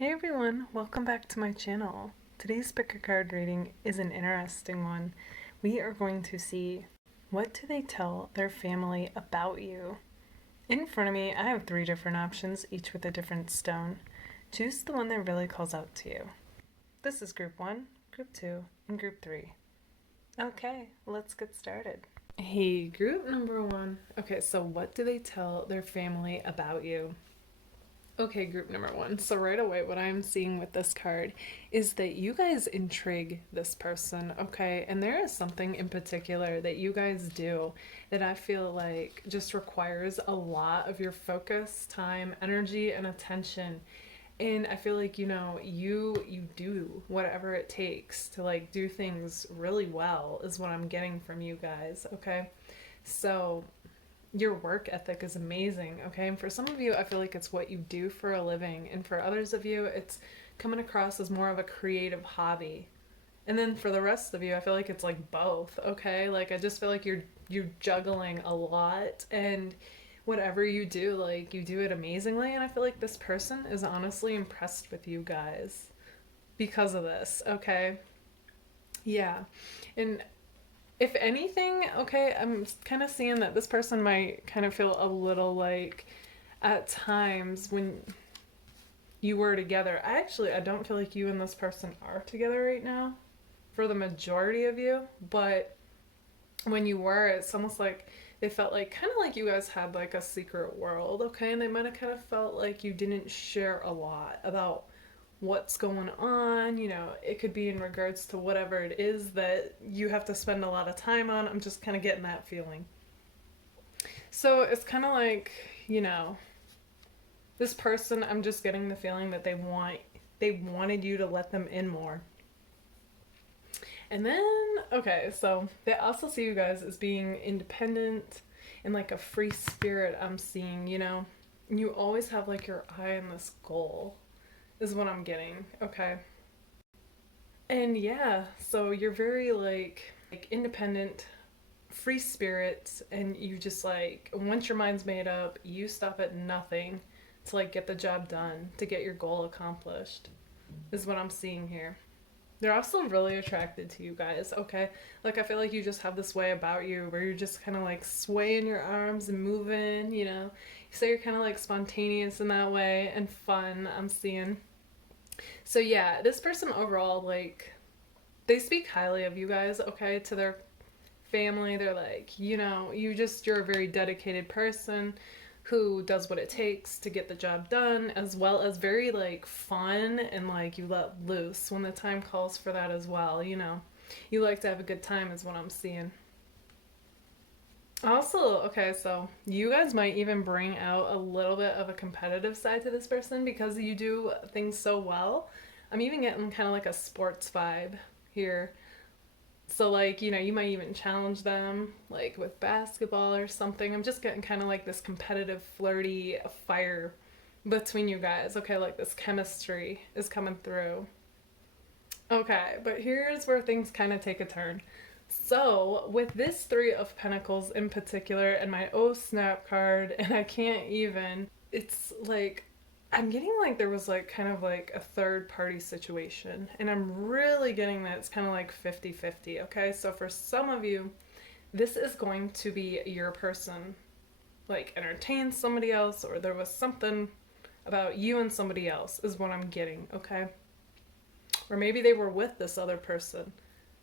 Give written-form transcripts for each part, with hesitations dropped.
Hey everyone, welcome back to my channel. Today's pick a card reading is an interesting one. We are going to see what do they tell their family about you. In front of me, I have 3 different options, each with a different stone. Choose the one that really calls out to you. This is group 1, group 2, and group 3. Okay, let's get started. Hey, group number 1. Okay, so what do they tell their family about you? Okay, group number 1. So right away, what I'm seeing with this card is that you guys intrigue this person, okay? And there is something in particular that you guys do that I feel like just requires a lot of your focus, time, energy, and attention. And I feel like, you do whatever it takes to like do things really well is what I'm getting from you guys, okay? So your work ethic is amazing, okay? And for some of you, I feel like it's what you do for a living. And for others of you, it's coming across as more of a creative hobby. And then for the rest of you, I feel like it's like both, okay? Like I just feel like you're juggling a lot, and whatever you do, like you do it amazingly. And I feel like this person is honestly impressed with you guys because of this, okay? Yeah. And if anything, okay, I'm kind of seeing that this person might kind of feel a little like at times when you were together. I don't feel like you and this person are together right now for the majority of you, but when you were, it's almost like they felt like kind of like you guys had like a secret world, okay? And they might have kind of felt like you didn't share a lot about what's going on. It could be in regards to whatever it is that you have to spend a lot of time on. I'm just kind of getting that feeling. So it's kind of like, this person, I'm just getting the feeling that they wanted you to let them in more. And then, okay, so they also see you guys as being independent and like a free spirit. I'm seeing, you always have like your eye on this goal is what I'm getting, okay? And yeah, so you're very like independent, free spirits, and you just like once your mind's made up, you stop at nothing to like get the job done, to get your goal accomplished. Is what I'm seeing here. They're also really attracted to you guys, okay? Like I feel like you just have this way about you where you're just kind of like swaying your arms and moving. So you're kind of like spontaneous in that way and fun, I'm seeing. So yeah, this person overall, like, they speak highly of you guys, okay, to their family. They're like, you're a very dedicated person who does what it takes to get the job done, as well as very like fun, and like you let loose when the time calls for that as well. You like to have a good time is what I'm seeing. Also, okay, so you guys might even bring out a little bit of a competitive side to this person because you do things so well. I'm even getting kind of like a sports vibe here. So, like, you might even challenge them, like with basketball or something. I'm just getting kind of like this competitive, flirty fire between you guys. Okay, like this chemistry is coming through. Okay, but here's where things kind of take a turn. So, with this 3 of Pentacles in particular, and my oh snap card, and I can't even, it's like, I'm getting like there was like kind of like a third party situation, and I'm really getting that it's kind of like 50-50, okay? So, for some of you, this is going to be your person, like entertain somebody else, or there was something about you and somebody else, is what I'm getting, okay? Or maybe they were with this other person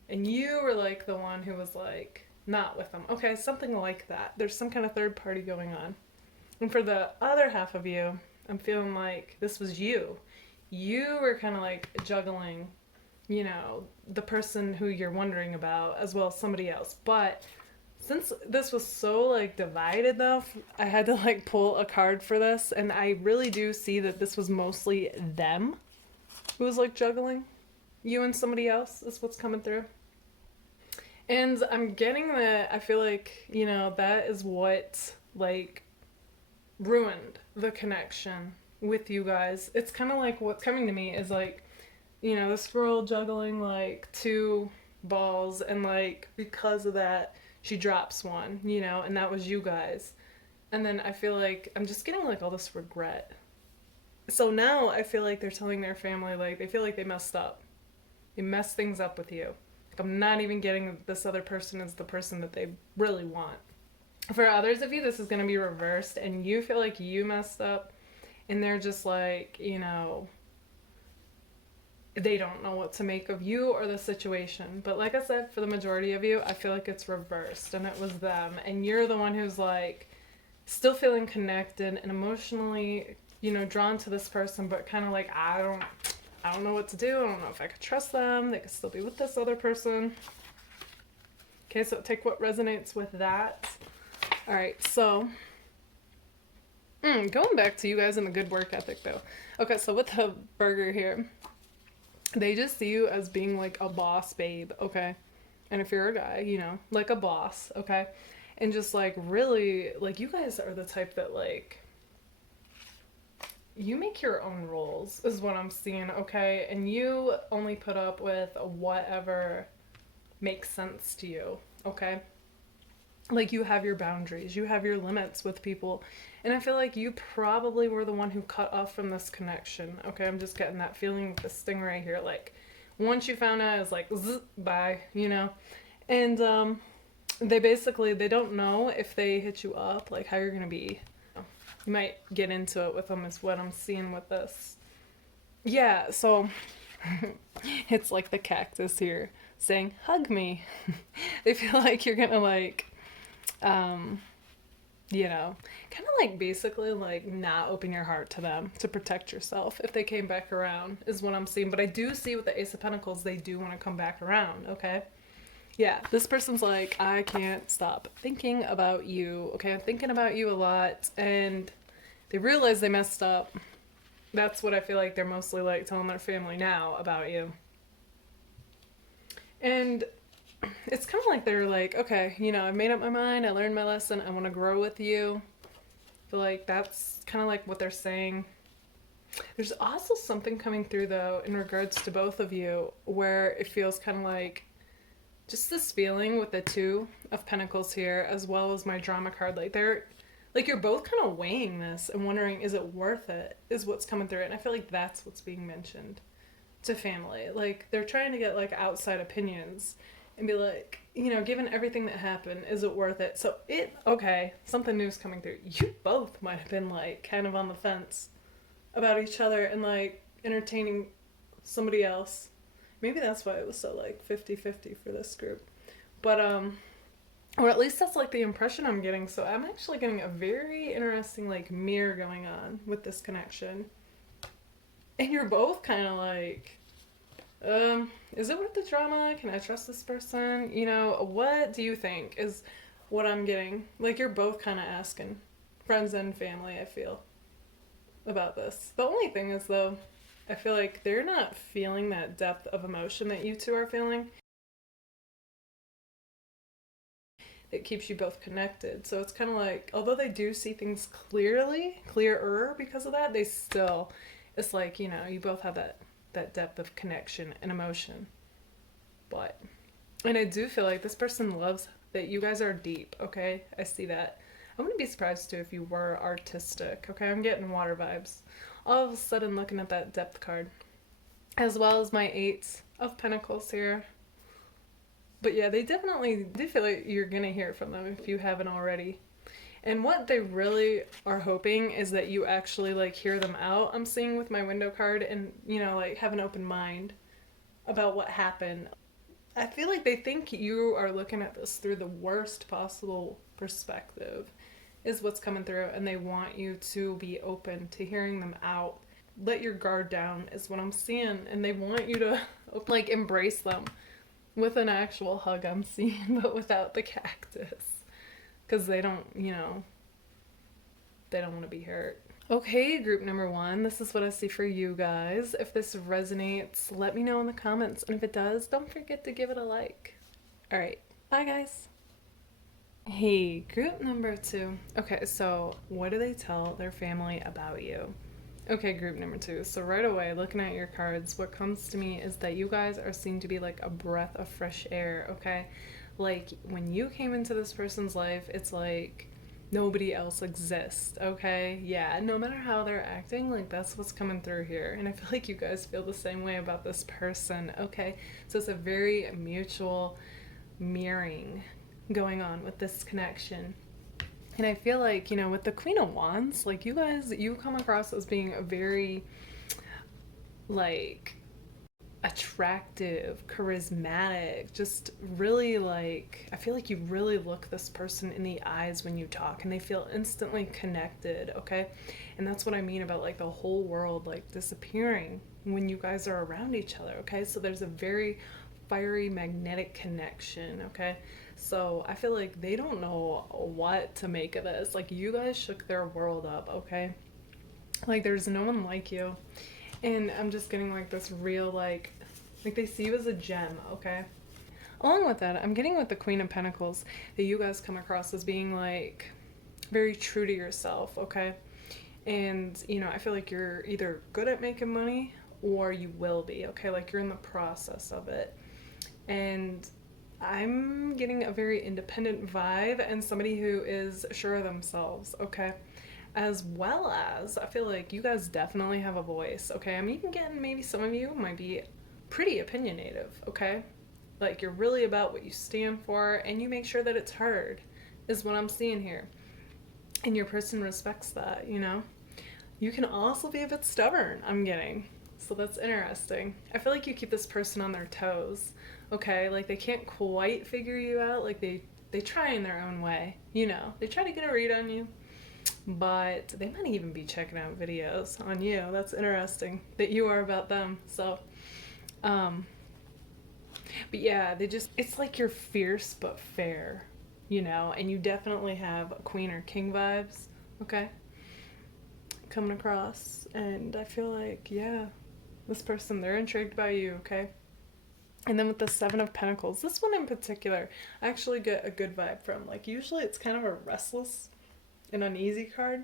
and you were like the one who was like not with them. Okay, something like that. There's some kind of third party going on. And for the other half of you, I'm feeling like this was you. You were kind of like juggling, the person who you're wondering about as well as somebody else. But since this was so like divided though, I had to like pull a card for this, and I really do see that this was mostly them who was like juggling. You and somebody else is what's coming through. And I'm getting that I feel like, that is what, like, ruined the connection with you guys. It's kind of like what's coming to me is, like, this girl juggling, like, 2 balls, and, like, because of that, she drops one, and that was you guys. And then I feel like I'm just getting, like, all this regret. So now I feel like they're telling their family, like, they feel like they messed up. They messed things up with you. Like, I'm not even getting that this other person is the person that they really want. For others of you, this is going to be reversed, and you feel like you messed up, and they're just like, they don't know what to make of you or the situation. But like I said, for the majority of you, I feel like it's reversed, and it was them, and you're the one who's like still feeling connected and emotionally, drawn to this person, but kind of like, I don't know what to do. I don't know if I could trust them. They could still be with this other person. Okay, so take what resonates with that. All right, so going back to you guys and the good work ethic though. Okay, so with the burger here, they just see you as being like a boss babe, okay? And if you're a guy, like a boss, okay? And just like really, like you guys are the type that like, you make your own rules is what I'm seeing, okay? And you only put up with whatever makes sense to you, okay? Like you have your boundaries, you have your limits with people. And I feel like you probably were the one who cut off from this connection, okay? I'm just getting that feeling with the sting right here. Like once you found out, it's like, zzz, bye, And they don't know if they hit you up, like how you're gonna be. You might get into it with them is what I'm seeing with this. Yeah, so it's like the cactus here saying, hug me. They feel like you're gonna like, kind of like basically like not open your heart to them to protect yourself if they came back around is what I'm seeing. But I do see with the Ace of Pentacles, they do want to come back around, okay? Yeah, this person's like, I can't stop thinking about you, okay? I'm thinking about you a lot, and they realize they messed up. That's what I feel like they're mostly like telling their family now about you. And it's kind of like they're like, okay, I've made up my mind, I learned my lesson, I want to grow with you. I feel like that's kind of like what they're saying. There's also something coming through, though, in regards to both of you, where it feels kind of like just this feeling with the Two of Pentacles here, as well as my drama card. Like you're both kind of weighing this and wondering, is it worth it, is what's coming through it. And I feel like that's what's being mentioned to family. Like they're trying to get like outside opinions and be like, given everything that happened, is it worth it? So something new is coming through. You both might have been like kind of on the fence about each other and like entertaining somebody else. Maybe that's why it was so like 50-50 for this group. But or at least that's like the impression I'm getting. So I'm actually getting a very interesting like mirror going on with this connection. And you're both kind of like, is it worth the drama? Can I trust this person? What do you think is what I'm getting? Like you're both kind of asking friends and family, I feel, about this. The only thing is though, I feel like they're not feeling that depth of emotion that you two are feeling. It keeps you both connected. So it's kind of like, although they do see things clearer because of that, they still, it's like, you both have that depth of connection and emotion. And I do feel like this person loves that you guys are deep, okay? I see that. I wouldn't be surprised too if you were artistic, okay? I'm getting water vibes. All of a sudden looking at that depth card, as well as my Eight of Pentacles here. But yeah, they definitely do feel like you're gonna hear from them if you haven't already. And what they really are hoping is that you actually like hear them out. I'm seeing with my window card, and like have an open mind about what happened. I feel like they think you are looking at this through the worst possible perspective is what's coming through, and they want you to be open to hearing them out. Let your guard down is what I'm seeing, and they want you to like embrace them with an actual hug I'm seeing, but without the cactus, because they don't want to be hurt. Okay, group number 1, this is what I see for you guys. If this resonates, let me know in the comments, and if it does, don't forget to give it a like. All right, bye guys. Hey, group number 2. Okay, so what do they tell their family about you? Okay, group number 2. So right away, looking at your cards, what comes to me is that you guys are seen to be like a breath of fresh air, okay? Like when you came into this person's life, it's like nobody else exists, okay? Yeah, no matter how they're acting, like that's what's coming through here. And I feel like you guys feel the same way about this person, okay? So it's a very mutual mirroring going on with this connection. And I feel like, you know, with the Queen of Wands, like you guys, you come across as being a very, like, attractive, charismatic, just really like, I feel like you really look this person in the eyes when you talk and they feel instantly connected, okay? And that's what I mean about like the whole world like disappearing when you guys are around each other, okay? So there's a very fiery magnetic connection, okay? So I feel like they don't know what to make of this. Like you guys shook their world up, okay? Like there's no one like you. And I'm just getting like this real like they see you as a gem, okay? Along with that, I'm getting with the Queen of Pentacles that you guys come across as being like very true to yourself, okay? And you know, I feel like you're either good at making money or you will be, okay? Like you're in the process of it. And I'm getting a very independent vibe and somebody who is sure of themselves, okay? As well as, I feel like you guys definitely have a voice, okay? I'm even getting maybe some of you might be pretty opinionative, okay? Like you're really about what you stand for and you make sure that it's heard, is what I'm seeing here. And your person respects that, you know? You can also be a bit stubborn, I'm getting. So that's interesting. I feel like you keep this person on their toes, okay? Like they can't quite figure you out. Like they try in their own way, you know? They try to get a read on you, but they might even be checking out videos on you. That's interesting that you are about them. So, but yeah, they just, it's like you're fierce but fair, you know? And you definitely have queen or king vibes, okay? Coming across. And I feel like, yeah, this person, they're intrigued by you, okay? And then with the Seven of Pentacles, this one in particular, I actually get a good vibe from. Like, usually it's kind of a restless and uneasy card,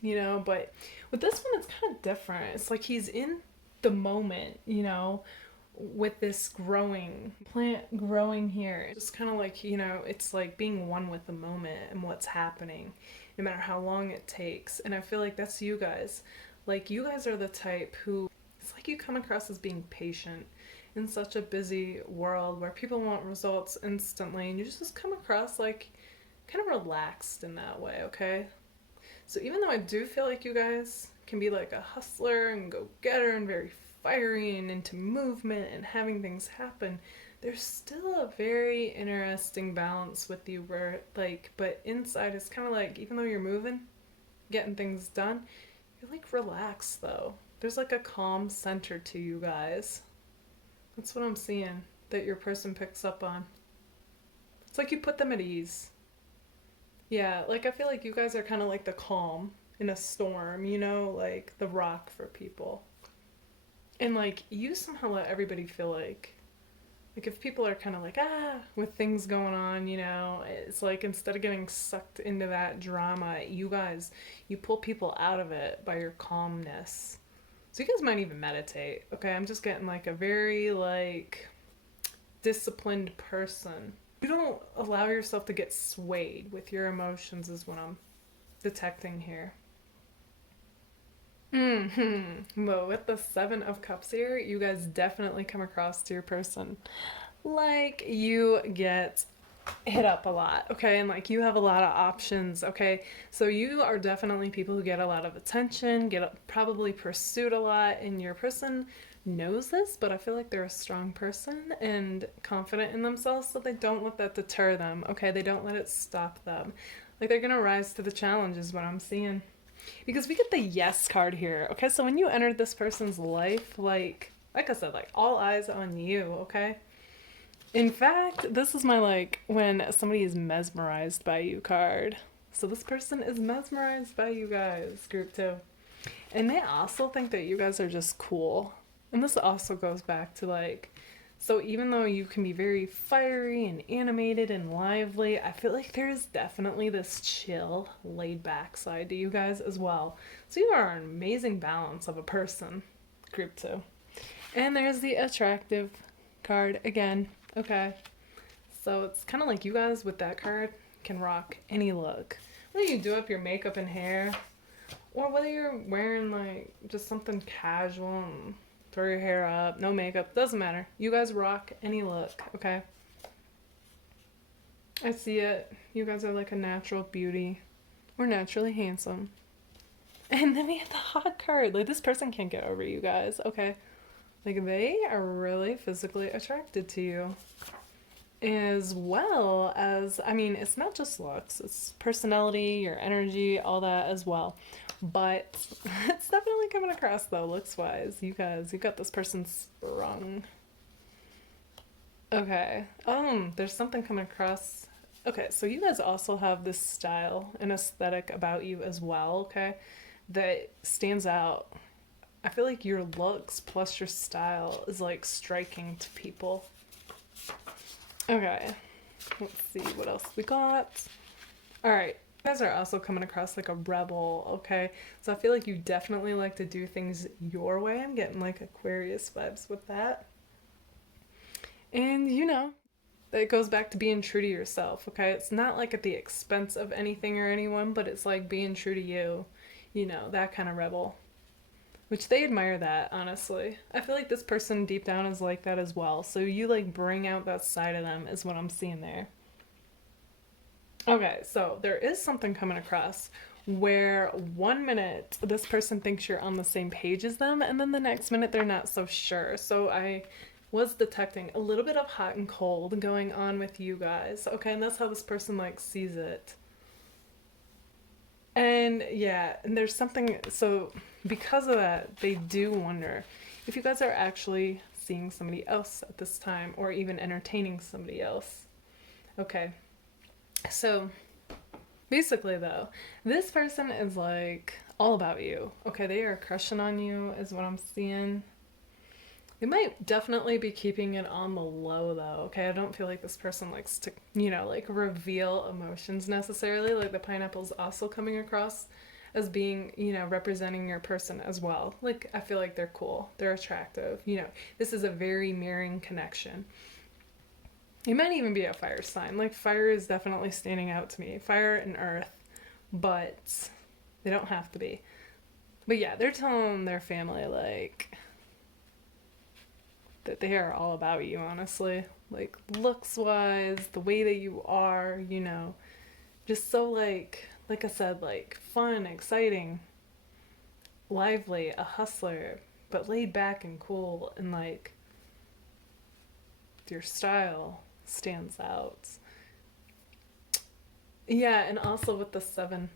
you know, but with this one, it's kind of different. It's like he's in the moment, you know, with this growing plant growing here. It's kind of like, you know, it's like being one with the moment and what's happening, no matter how long it takes. And I feel like that's you guys. Like, you guys are the type who, it's like you come across as being patient in such a busy world where people want results instantly, and you just come across like kind of relaxed in that way, okay? So even though I do feel like you guys can be like a hustler and go-getter and very fiery and into movement and having things happen, there's still a very interesting balance with you where like, but inside it's kind of like, even though you're moving, getting things done, you're like relaxed though. There's like a calm center to you guys. That's what I'm seeing that your person picks up on. It's like you put them at ease. Yeah, like I feel like you guys are kind of like the calm in a storm, you know, like the rock for people. And like you somehow let everybody feel like if people are kind of like with things going on, you know, it's like instead of getting sucked into that drama, you guys, you pull people out of it by your calmness. So you guys might even meditate. Okay, I'm just getting like a very like disciplined person. You don't allow yourself to get swayed with your emotions is what I'm detecting here. Well, with the Seven of Cups here, you guys definitely come across to your person like you get hit up a lot, okay? And like you have a lot of options, okay? So you are definitely people who get a lot of attention, probably pursued a lot, and your person knows this, but I feel like they're a strong person and confident in themselves, so they don't let that deter them, okay? They don't let it stop them. Like they're gonna rise to the challenge is what I'm seeing. Because we get the yes card here, okay? So when you entered this person's life, like I said, like all eyes on you, okay? In fact, this is my like when somebody is mesmerized by you card. So this person is mesmerized by you guys, group 2. And they also think that you guys are just cool. And this also goes back to like, so even though you can be very fiery and animated and lively, I feel like there's definitely this chill, laid back side to you guys as well. So you are an amazing balance of a person, group 2. And there's the attractive card again. Okay. So it's kind of like you guys with that card can rock any look. Whether you do up your makeup and hair, or whether you're wearing like just something casual and throw your hair up, no makeup, doesn't matter. You guys rock any look, okay? I see it. You guys are like a natural beauty. We're naturally handsome. And then we have the hot card. Like, this person can't get over you guys, okay? Like, they are really physically attracted to you. As well as, I mean, it's not just looks, it's personality, your energy, all that as well. But it's definitely coming across, though, looks-wise. You guys, you got this person sprung. Okay. There's something coming across. Okay, so you guys also have this style and aesthetic about you as well, okay, that stands out. I feel like your looks plus your style is like striking to people. Okay, let's see what else we got. All right, you guys are also coming across like a rebel, okay? So I feel like you definitely like to do things your way. I'm getting like Aquarius vibes with that. And you know, it goes back to being true to yourself, okay? It's not like at the expense of anything or anyone, but it's like being true to you, you know, that kind of rebel. Which they admire that, honestly. I feel like this person deep down is like that as well. So you like bring out that side of them is what I'm seeing there. Okay, so there is something coming across where 1 minute this person thinks you're on the same page as them, and then the next minute they're not so sure. So I was detecting a little bit of hot and cold going on with you guys. Okay, and that's how this person like sees it. And yeah, and there's something, so because of that, they do wonder if you guys are actually seeing somebody else at this time or even entertaining somebody else. Okay, so basically though, this person is like all about you. Okay, they are crushing on you is what I'm seeing. They might definitely be keeping it on the low though, okay? I don't feel like this person likes to, you know, like reveal emotions necessarily. Like the pineapple's also coming across as being, you know, representing your person as well. Like I feel like they're cool, they're attractive, you know. This is a very mirroring connection. It might even be a fire sign. Like fire is definitely standing out to me. Fire and earth, but they don't have to be. But yeah, they're telling their family like that they are all about you, honestly. Like looks wise, the way that you are, you know, just so like I said, like fun, exciting, lively, a hustler, but laid back and cool, and like your style stands out. Yeah, and also with the 7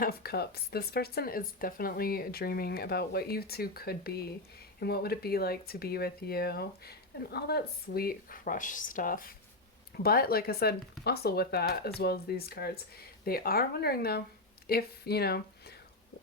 of Cups, this person is definitely dreaming about what you two could be and what would it be like to be with you and all that sweet crush stuff. But like I said, also with that, as well as these cards, they are wondering though if, you know,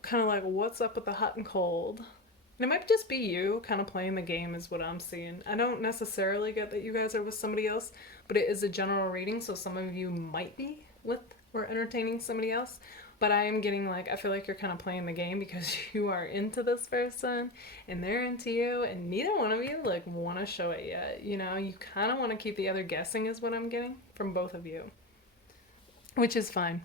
kind of like what's up with the hot and cold. And it might just be you kind of playing the game is what I'm seeing. I don't necessarily get that you guys are with somebody else, but it is a general reading, so some of you might be with or entertaining somebody else. But I am getting like, I feel like you're kind of playing the game because you are into this person and they're into you, and neither one of you like want to show it yet. You know, you kind of want to keep the other guessing is what I'm getting from both of you, which is fine.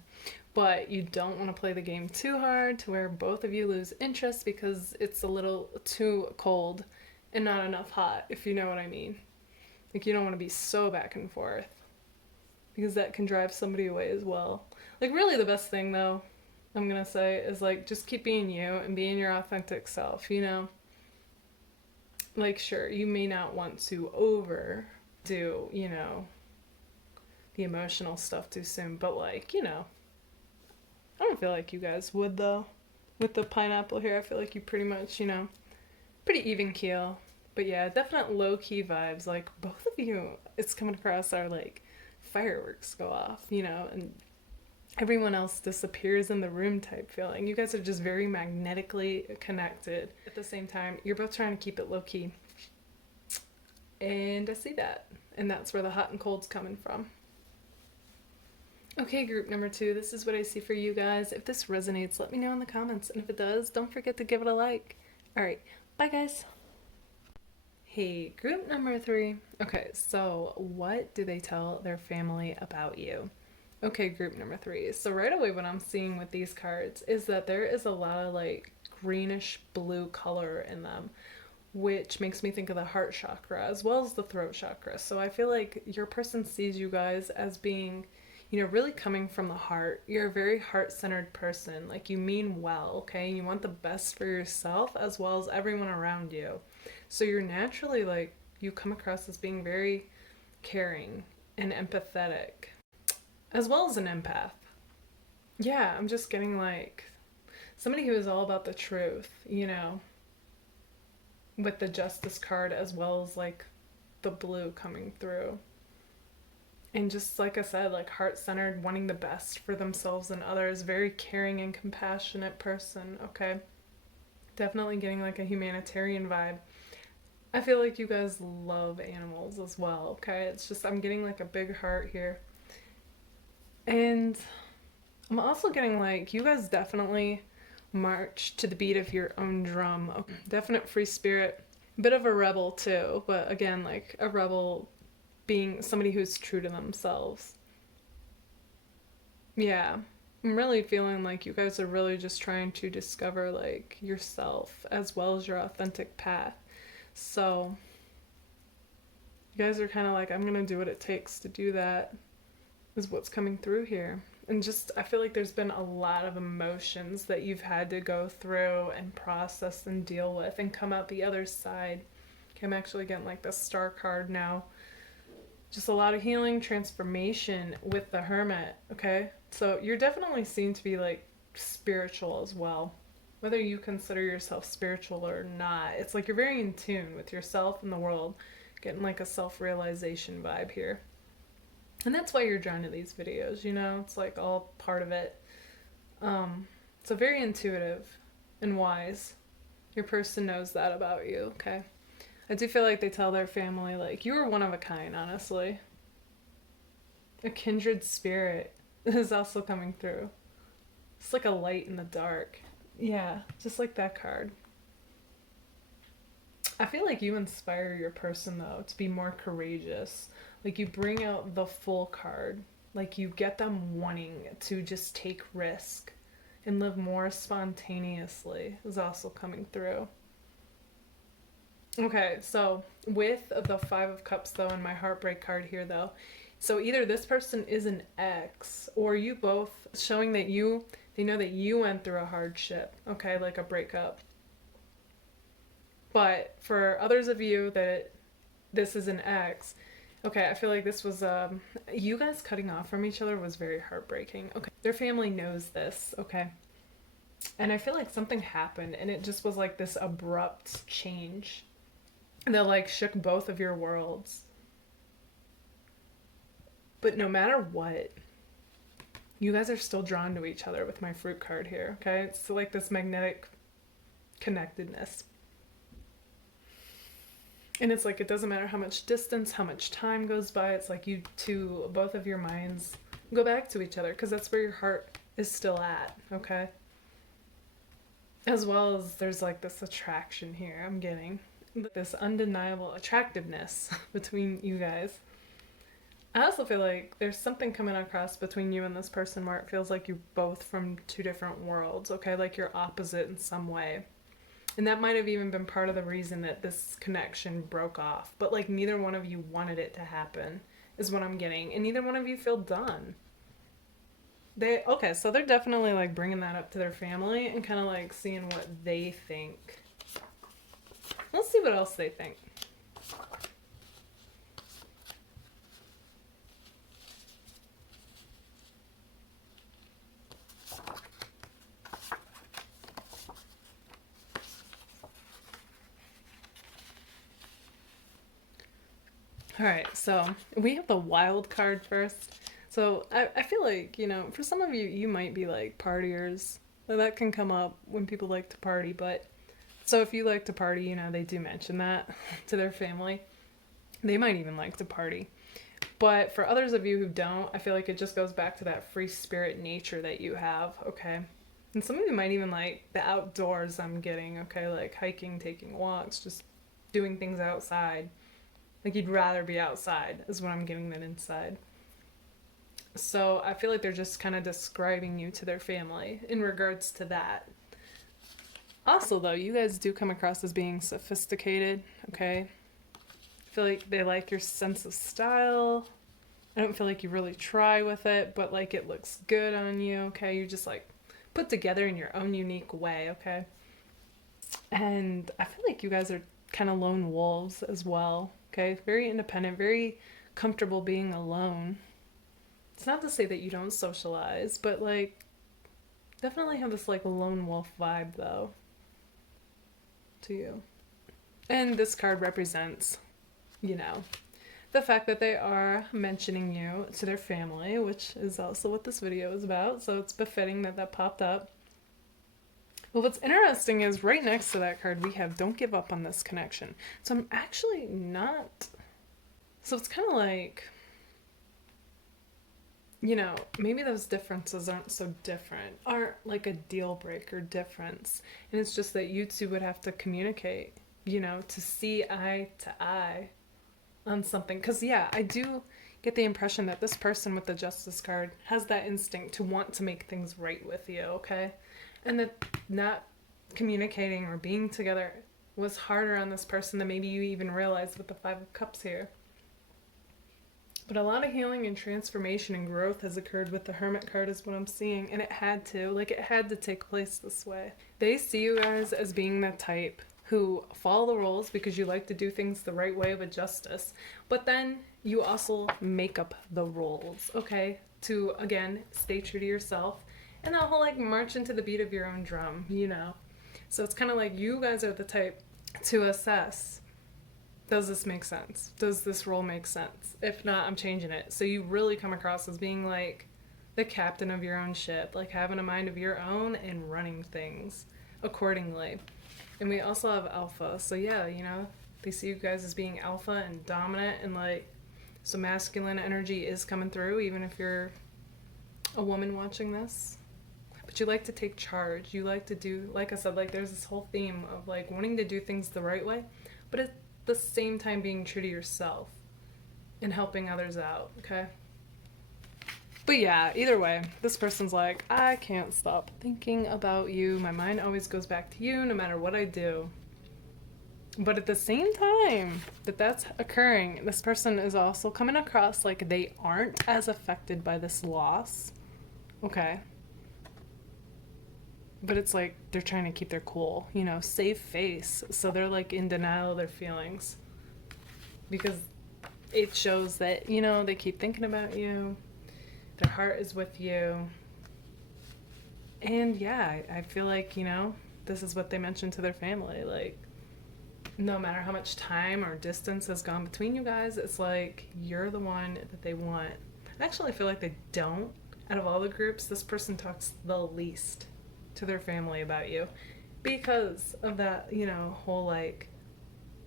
But you don't want to play the game too hard to where both of you lose interest because it's a little too cold and not enough hot, if you know what I mean. Like you don't want to be so back and forth because that can drive somebody away as well. Like really the best thing though, I'm gonna say, is like just keep being you and being your authentic self, you know? Like sure, you may not want to overdo, you know, the emotional stuff too soon, but like, you know, I don't feel like you guys would though. With the pineapple here, I feel like you pretty much, you know, pretty even keel. But yeah, definite low-key vibes. Like both of you, it's coming across are like fireworks go off, you know, and everyone else disappears in the room type feeling. You guys are just very magnetically connected. At the same time, you're both trying to keep it low-key. And I see that. And that's where the hot and cold's coming from. Okay, group number 2, this is what I see for you guys. If this resonates, let me know in the comments. And if it does, don't forget to give it a like. Alright, bye guys. Hey, group number 3. Okay, so what do they tell their family about you? Okay, group number 3. So right away what I'm seeing with these cards is that there is a lot of like greenish blue color in them, which makes me think of the heart chakra as well as the throat chakra. So I feel like your person sees you guys as being, really coming from the heart. You're a very heart-centered person. Like, you mean well, okay? You want the best for yourself as well as everyone around you. So you're naturally like, you come across as being very caring and empathetic, as well as an empath. Yeah, I'm just getting like somebody who is all about the truth, with the justice card as well as like the blue coming through. And just like I said, like heart-centered, wanting the best for themselves and others, very caring and compassionate person, okay? Definitely getting like a humanitarian vibe. I feel like you guys love animals as well, okay? It's just I'm getting like a big heart here. And I'm also getting like you guys definitely march to the beat of your own drum. Okay. Definite free spirit. Bit of a rebel too, but again, like a rebel being somebody who's true to themselves. Yeah. I'm really feeling like you guys are really just trying to discover like yourself as well as your authentic path. So you guys are kind of like, I'm going to do what it takes to do that, is what's coming through here. And just, I feel like there's been a lot of emotions that you've had to go through and process and deal with and come out the other side. Okay, I'm actually getting like the star card now. Just a lot of healing, transformation with the Hermit, okay? So you're definitely seen to be like spiritual as well. Whether you consider yourself spiritual or not, it's like you're very in tune with yourself and the world. Getting like a self-realization vibe here. And that's why you're drawn to these videos, It's like all part of it. So very intuitive and wise. Your person knows that about you, okay? I do feel like they tell their family, like, you are one of a kind, honestly. A kindred spirit is also coming through. It's like a light in the dark. Yeah, just like that card. I feel like you inspire your person, though, to be more courageous. Like, you bring out the full card. Like, you get them wanting to just take risk and live more spontaneously is also coming through. Okay, so with the Five of Cups, though, and my Heartbreak card here, though, so either this person is an ex, or you both, showing that they know that you went through a hardship, okay, like a breakup. But for others of you that this is an ex, okay, I feel like this was, you guys cutting off from each other was very heartbreaking. Okay, their family knows this, okay? And I feel like something happened, and it just was like this abrupt change that like shook both of your worlds. But no matter what, you guys are still drawn to each other with my fruit card here, okay? It's like this magnetic connectedness. And it's like, it doesn't matter how much distance, how much time goes by, it's like you two, both of your minds go back to each other because that's where your heart is still at, okay? As well as there's like this attraction here I'm getting. This undeniable attractiveness between you guys. I also feel like there's something coming across between you and this person where it feels like you're both from two different worlds, okay? Like you're opposite in some way. And that might have even been part of the reason that this connection broke off. But like neither one of you wanted it to happen, is what I'm getting. And neither one of you feel done. Okay, so they're definitely like bringing that up to their family and kind of like seeing what they think. Let's see what else they think. All right, so we have the wild card first. So I feel like, for some of you, you might be like partiers. That can come up when people like to party, but so if you like to party, they do mention that to their family. They might even like to party. But for others of you who don't, I feel like it just goes back to that free spirit nature that you have, okay? And some of you might even like the outdoors, I'm getting, okay? Like hiking, taking walks, just doing things outside. Like you'd rather be outside is what I'm getting than inside. So I feel like they're just kind of describing you to their family in regards to that. Also, though, you guys do come across as being sophisticated, okay? I feel like they like your sense of style. I don't feel like you really try with it, but like it looks good on you, okay? You're just like put together in your own unique way, okay? And I feel like you guys are kind of lone wolves as well, okay? Very independent, very comfortable being alone. It's not to say that you don't socialize, but like definitely have this like lone wolf vibe though to you. And this card represents, you know, the fact that they are mentioning you to their family, which is also what this video is about, so it's befitting that that popped up. Well, what's interesting is right next to that card we have don't give up on this connection. So I'm actually not... So it's kind of like, you know, maybe those differences aren't so different, aren't like a deal breaker difference. And it's just that you two would have to communicate, you know, to see eye to eye on something. Because, yeah, I do get the impression that this person with the Justice card has that instinct to want to make things right with you, okay? And that not communicating or being together was harder on this person than maybe you even realized with the Five of Cups here. But a lot of healing and transformation and growth has occurred with the Hermit card is what I'm seeing. And it had to. Like, it had to take place this way. They see you guys as being the type who follow the rules because you like to do things the right way with justice. But then you also make up the rules, okay? To, again, stay true to yourself. And that whole, like, march into the beat of your own drum, you know? So it's kind of like you guys are the type to assess, does this make sense? Does this role make sense? If not, I'm changing it. So you really come across as being like the captain of your own ship, like having a mind of your own and running things accordingly. And we also have alpha. So yeah, you know, they see you guys as being alpha and dominant, and like, so masculine energy is coming through even if you're a woman watching this. But you like to take charge. You like to do, like I said, like there's this whole theme of like wanting to do things the right way, but at the same time being true to yourself and helping others out, okay? But yeah, either way, this person's like, I can't stop thinking about you. My mind always goes back to you no matter what I do. But at the same time that that's occurring, this person is also coming across like they aren't as affected by this loss, okay? But it's like they're trying to keep their cool, you know, save face. So they're like in denial of their feelings because it shows that, you know, they keep thinking about you. Their heart is with you. And yeah, I feel like, you know, this is what they mentioned to their family. Like, no matter how much time or distance has gone between you guys, it's like you're the one that they want. Actually, I feel like they don't. Out of all the groups, this person talks the least to their family about you because of that, you know, whole like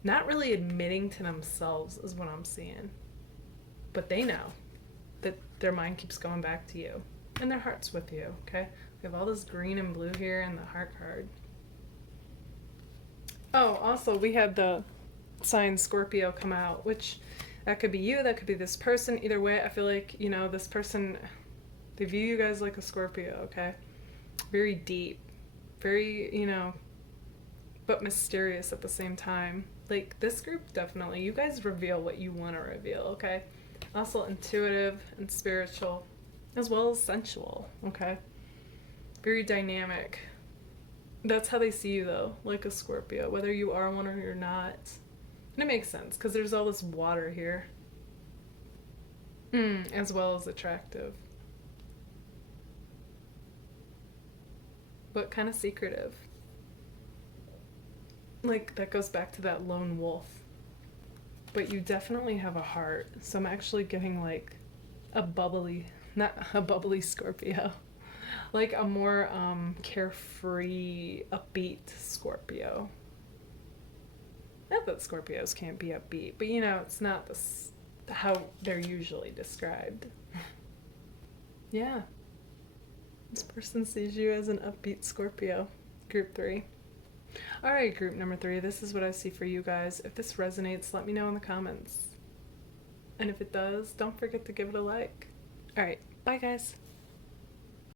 not really admitting to themselves is what I'm seeing. But they know that their mind keeps going back to you and their heart's with you, okay? We have all this green and blue here in the heart card. Oh, also we had the sign Scorpio come out, which that could be you, that could be this person. Either way, I feel like, you know, this person, they view you guys like a Scorpio, okay? Very deep, very, you know, but mysterious at the same time. Like, this group, definitely, you guys reveal what you want to reveal, okay? Also intuitive and spiritual, as well as sensual, okay? Very dynamic. That's how they see you, though, like a Scorpio, whether you are one or you're not. And it makes sense, because there's all this water here. As well as attractive. But kind of secretive. Like, that goes back to that lone wolf. But you definitely have a heart. So I'm actually getting like a bubbly, not a bubbly Scorpio, like a more carefree, upbeat Scorpio. Not that Scorpios can't be upbeat, but you know, it's not this how they're usually described. Yeah. This person sees you as an upbeat Scorpio. Group 3. Alright, group number 3, this is what I see for you guys. If this resonates, let me know in the comments. And if it does, don't forget to give it a like. Alright, Bye, guys.